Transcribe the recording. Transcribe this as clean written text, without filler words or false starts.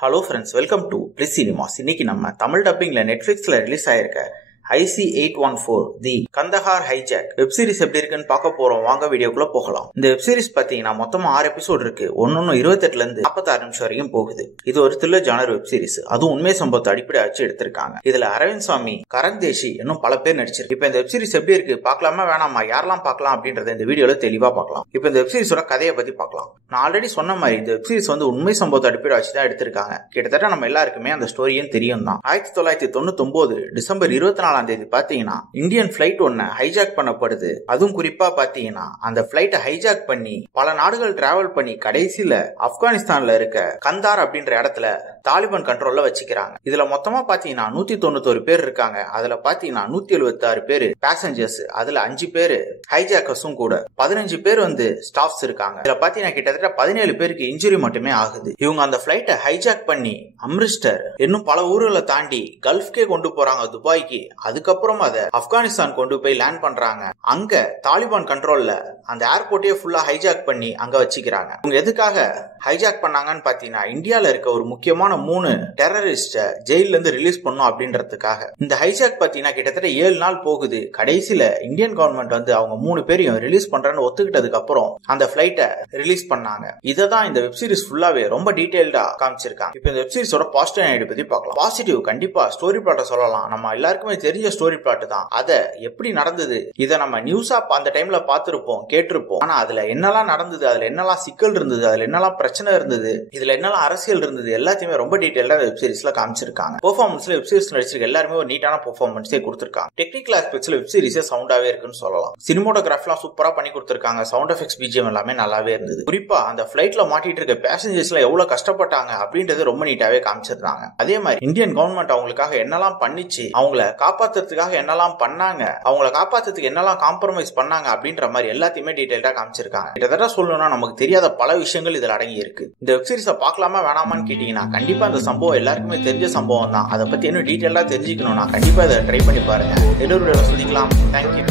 Hello friends, welcome to bliss cinemas. இன்னைக்கு நம்ம Tamil டப்பிங்ல நெட்ஃபிளிக்ஸ்ல release ஆயிருக்க IC-814 தி கந்தஹார் ஹைஜாக் வெப் சீரிஸ் எப்படி இருக்குன்னு பார்க்க போறோம். வாங்க வீடியோக்குள்ள போகலாம். இந்த வெப் சீரிஸ் பாத்தீங்கன்னா மொத்தமா 6 எபிசோட் இருக்கு. ஒன்னொன்னு 28ல இருந்து 46 நிமிஷம் வரைக்கும் போகுது. இது ஒரு த்ரில்லர் ஜானர் வெப் சீரிஸ். அதுவும் உண்மை சம்பவத்தை அடிப்படையா வச்சு எடுத்திருக்காங்க. இதுல அரவிந்த் சாமி, கரண் தேசி இன்னும் பல பேர் நடிச்சிருக்கு. இப்ப இந்த வெப் சீரிஸ் எப்படி இருக்கு பார்க்கலாமா வேணாமா, யாரெல்லாம் பார்க்கலாம் அப்படின்றத இந்த வீடியோல தெளிவா பார்க்கலாம். இப்ப இந்த வெப் சீரிஸோட கதையை பத்தி பார்க்கலாம். நான் ஆல்ரெடி சொன்ன மாதிரி இந்த வெப் சீரிஸ் உண்மை சம்பவத்தை அடிப்படையா வச்சு தான் எடுத்திருக்காங்க. கிட்டத்தட்ட நம்ம எல்லாருக்குமே அந்த ஸ்டோரியும் தெரியும் தான். 1999 டிசம்பர் 24 பாத்தீங்கன்னா இந்தியன் பிளைட் ஒன்னு ஹைஜாக் பண்ணப்படுது. அதுவும் குறிப்பா பாத்தீங்கன்னா அந்த பிளைட்டை ஹைஜாக் பண்ணி பல நாடுகள் டிராவல் பண்ணி கடைசியில ஆப்கானிஸ்தான்ல இருக்க கந்தார் அப்படின்ற இடத்துல தாலிபான் கண்ட்ரோல்ல வச்சுக்கிறாங்க. இதுல மொத்தமா பாத்தீங்கன்னா 191 பேர் இருக்காங்க. அதுல பாத்தீங்கன்னா 176 பேரு பேசஞ்சர்ஸ், அதுல 5 பேரு ஹைஜாக்கர்ஸும் கூட 15 பேர் ஸ்டாஃப்ஸ் இருக்காங்க. இதுல பாத்தீங்கன்னா கிட்டத்தட்ட 17 பேருக்கு இன்ஜுரி மட்டுமே ஆகுது. இவங்க அந்த பிளைட்டை ஹைஜாக் பண்ணி அம்ரிஸ்டர் இன்னும் பல ஊர்களை தாண்டி கல்ஃப்கே கொண்டு போறாங்க, துபாய்க்கு. அதுக்கப்புறம் அதை ஆப்கானிஸ்தான் கொண்டு போய் லேண்ட் பண்றாங்க. அங்க தாலிபான் கண்ட்ரோல்ல அந்த ஏர்போர்ட்டே ஃபுல்லா ஹைஜாக் பண்ணி அங்க வச்சுக்கிறாங்க. இவங்க எதுக்காக ஹைஜாக் பண்ணாங்கன்னு பாத்தீங்கன்னா இந்தியால இருக்க ஒரு முக்கியமான 3 டெரரிஸ்ட ஜெயில இருந்து ரிலீஸ் பண்ணும் அப்படின்றதுக்காக. இந்த ஹைஜாக் பாத்தீங்கன்னா கிட்டத்தட்ட 7 நாள் போகுது. கடைசியில இந்தியன் கவர்மெண்ட் அவங்க 3 பேரையும் ரிலீஸ் பண்றேன்னு ஒத்துக்கிட்டதுக்கு அப்புறம் அந்த பிளைட்டை ரிலீஸ் பண்ணாங்க. இததான் இந்த வெப் சீரிஸ் ஃபுல்லாவே ரொம்ப டீடைல்டா காமிச்சிருக்காங்க. இப்போ இந்த வெப் சீரிஸோட பாசிட்டிவ் ஐடியா பத்தி பார்க்கலாம். பாசிட்டிவ் கண்டிப்பா ஸ்டோரி பிளாட்டை சொல்லலாம். நம்ம எல்லாருக்குமே தெரிஞ்ச ஸ்டோரி பிளாட் தான். அத எப்படி நடந்தது இத நம்ம நியூஸா அந்த டைம்ல பார்த்திருப்போம், கேட்டிருப்போம். ஆனா அதுல என்னெல்லாம் நடந்தது, அதுல என்னெல்லாம் சிக்கல் இருந்தது, அதுல என்னெல்லாம் பிரச்சனை இருந்தது, இதுல என்னெல்லாம் அரசியல் இருந்தது, எல்லாத்தையுமே ரொம்ப டீடைலா வெப் சீரிஸ்ல காமிச்சிருக்காங்க. பெர்ஃபார்மன்ஸ்ல வெப் சீரிஸ் நடிச்சிருக்க எல்லாருமே ஒரு நீட்டான பெர்ஃபார்மன்ஸே கொடுத்திருக்காங்க. டெக்னிக்கல் ஆஸ்பெக்ட்ஸ்ல வெப் சீரிஸே சவுண்டாவே இருக்குன்னு சொல்லலாம். சினிமோட்டோகிராஃபிலாம் சூப்பரா பண்ணி கொடுத்திருக்காங்க. சவுண்ட் எஃபெக்ட்ஸ், பிஜிஎம் எல்லாமே நல்லாவே இருந்தது. குறிப்பா அந்த பிளைட்ல மாட்டிட்டு இருக்க பேசஞ்சர்ஸ்ல எவ்வளவு கஷ்டப்பட்டாங்க அப்படின்றது ரொம்ப நீட்டாவே காமிச்சிருந்தாங்க. அதே மாதிரி இந்தியன் கவர்மெண்ட் அவங்களுக்காக என்னெல்லாம் பண்ணிச்சு, அவங்கள காப்பாத்துறதுக்காக என்னெல்லாம் பண்ணாங்க, அவங்கள காப்பாத்துறதுக்கு என்னெல்லாம் காம்ப்ரமைஸ் பண்ணாங்க அப்படின்ற மாதிரி எல்லாத்தையுமே டீடைலா காமிச்சிருக்காங்க. கிட்டத்தட்ட சொல்லணும்னா நமக்கு தெரியாத பல விஷயங்கள் இதுல அடங்கி இருக்கு. இந்த வெப் சீரிஸை பார்க்கலாமா வேணாமான்னு கேட்டீங்கன்னா கண்டிப்பா இந்த சம்பவம் எல்லாருக்குமே தெரிஞ்ச சம்பவம் தான். அதை பத்தி இன்னும் டீடைலா தெரிஞ்சுக்கணும்னா கண்டிப்பா இதை ட்ரை பண்ணி பாருங்க. எல்லோருடைய சந்திக்கலாம். தேங்க்யூ.